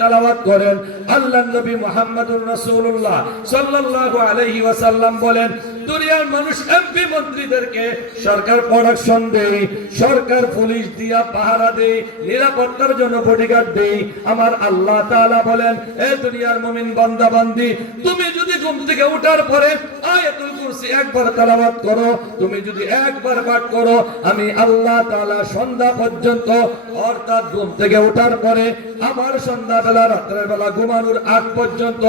তেলাওয়াত করেন। আল্লাহর নবী মুহাম্মদুর রাসূলুল্লাহ সাল্লাল্লাহু আলাইহি ওয়াসাল্লাম বলেন, দুনিয়ার মানুষ এমপি মন্ত্রীদেরকে সরকার প্রোটেকশন দেয়, সরকার পুলিশ দিয়া পাহারা দেয়, নিরাপত্তার জন্য বডিগার্ড দেয়। আমার আল্লাহ তাআলা বলেন, এ দুনিয়ার মুমিন বান্দা বান্দি, তুমি যদি ঘুম থেকে ওঠার পরে আয়াতুল কুরসি একবার তেলাওয়াত করো, তুমি যদি একবার পাঠ করো, আমি আল্লাহ তাআলা সন্ধ্যা পর্যন্ত, অর্থাৎ ঘুম থেকে ওঠার পরে আবার সন্ধ্যাবেলা, রাতের বেলা ঘুমানোর আগ পর্যন্ত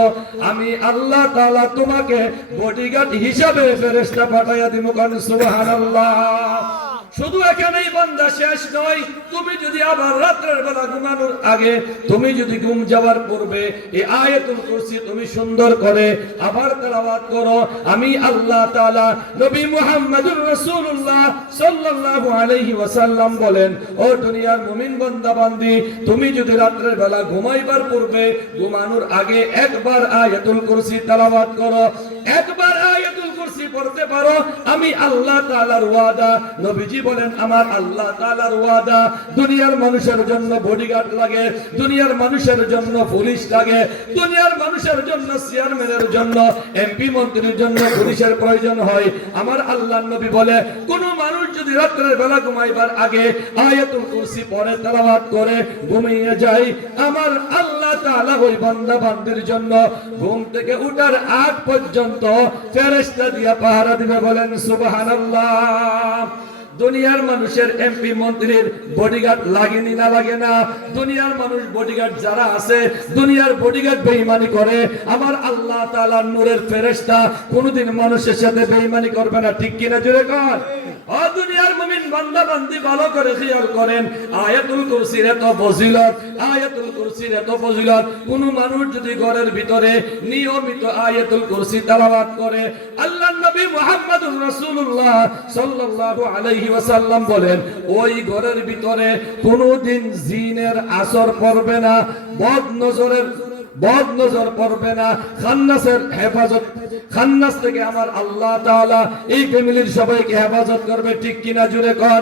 আমি আল্লাহ তাআলা তোমাকে বডিগার্ড হিসাবে ফেরেশতা পাঠাইয়া দিব। সুবহানাল্লাহ। শুধু এখানেই বান্দা শেষ নয়, তুমি যদি আবার রাতের বেলা ঘুমানোর আগে, তুমি যদি ঘুম যাওয়ার পূর্বে এই আয়াতুল কুরসি তুমি সুন্দর করে আবার তেলাওয়াত করো, আমি আল্লাহ তাআলা নবী মুহাম্মদুর রাসূলুল্লাহ সাল্লাল্লাহু আলাইহি ওয়াসাল্লাম বলেন, ও দুনিয়ার মুমিন বান্দা বান্দি, তুমি যদি রাতের বেলা ঘুমাইবার পূর্বে, ঘুমানোর আগে একবার আয়াতুল কুরসি তেলাওয়াত করো, একবার আয়াতুল কুরসি পড়তে পারো, আমি আল্লাহ তাআলার ওয়াদা, নবীজি বলেন আমার আল্লাহ তাআলার ওয়াদা, দুনিয়ার মানুষের জন্য বডিগার্ড লাগে, দুনিয়ার মানুষের জন্য পুলিশ লাগে, দুনিয়ার মানুষের জন্য চেয়ারম্যানের জন্য, এমপি মন্ত্রীর জন্য পুলিশের প্রয়োজন হয়। আমার আল্লাহর নবী বলে, কোন মানুষ যদি রাতের বেলা ঘুমাইবার আগে আয়াতুল কুরসি পড়ে তেলাওয়াত করে ঘুমিয়ে যায়, আমার আল্লাহ তাআলা ওই বান্দা বান্দির জন্য ঘুম থেকে ওঠার আগ পর্যন্ত ফেরেশতা দিয়া পাহারা দিবে। বলেন সুবহানাল্লাহ। দুনিয়ার মানুষের এমপি মন্ত্রীর বডিগার্ড লাগেনি না লাগে না? দুনিয়ার মানুষ বডিগার্ড যারা আছে, দুনিয়ার বডিগার্ড বেঈমানি করে, আমার আল্লাহ তাআলার নূরের ফেরেশতা কোনদিন মানুষের সাথে বেঈমানি করবে না। ঠিক কিনা জোরে কর। ও দুনিয়ার মুমিন বান্দা বান্দি, ভালো করে খেয়াল করেন, আয়াতুল কুরসির এত ফজিলত, আয়াতুল কুরসির এত ফজিলত। কোন মানুষ যদি ঘরের ভিতরে নিয়মিত আয়াতুল কুরসি তেলাওয়াত করে, আল্লাহর নবী মুহাম্মদুর রাসূলুল্লাহ সাল্লাল্লাহু আলাইহি ওয়াসাল্লাম বলেন, ওই ঘরের ভিতরে কোনদিন জিনের আসর পড়বে না, বদ নজর পড়বে না, খান্নাসের হেফাজত, খান্নাস থেকে আমার আল্লাহ তাআলা এই ফ্যামিলির সবাইকে হেফাজত করবে। ঠিক কিনা জুড়ে কর।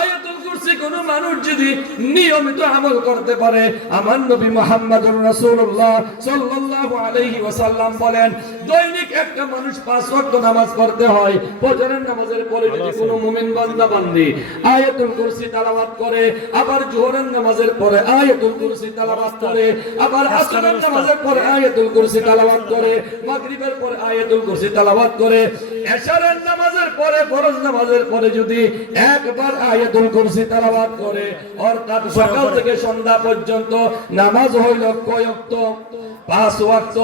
আয়াতুল কুরসি কোন মানুষ যদি নিয়মিত আমল করতে পারে, আমার নবী মুহাম্মদুর রাসূলুল্লাহ সাল্লাল্লাহু আলাইহি ওয়াসাল্লাম বলেন, দৈনিক একটা মানুষ 5 ওয়াক্ত নামাজ পড়তে হয়। ফজরের নামাজের পরে যদি কোন মুমিন বান্দা বান্দি আয়াতুল কুরসি তেলাওয়াত করে, আবার জোহরের নামাজের পরে আয়াতুল কুরসি তেলাওয়াত করে, আবার আসরের নামাজের পরে আয়াতুল কুরসি তেলাওয়াত করে, মাগরিবের পরে আয়াতুল কুরসি তেলাওয়াত করে, এশারের নামাজের পরে, ফরজ নামাজের পরে যদি একবার আয়াতুল কুরসি তেলাওয়াত করে, অর্থাৎ সকাল থেকে সন্ধ্যা পর্যন্ত নামাজ হইল কয় ওয়াক্ত? 5 ওয়াক্ত।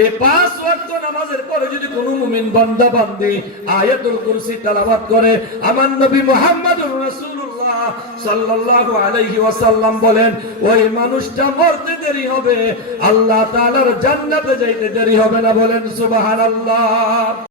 এই 5 ওয়াক্ত নামাজের পরে যদি কোনো মুমিন বান্দা বান্দি আয়াতুল কুরসি তেলাওয়াত করে, আমার নবী মুহাম্মদুর রাসূলুল্লাহ সাল্লাল্লাহু আলাইহি ওয়াসাল্লাম বলেন, ওই মানুষটা মরতে দেরি হবে, আল্লাহ তাআলার জান্নাতে যাইতে দেরি হবে না। বলেন সুবহানাল্লাহ।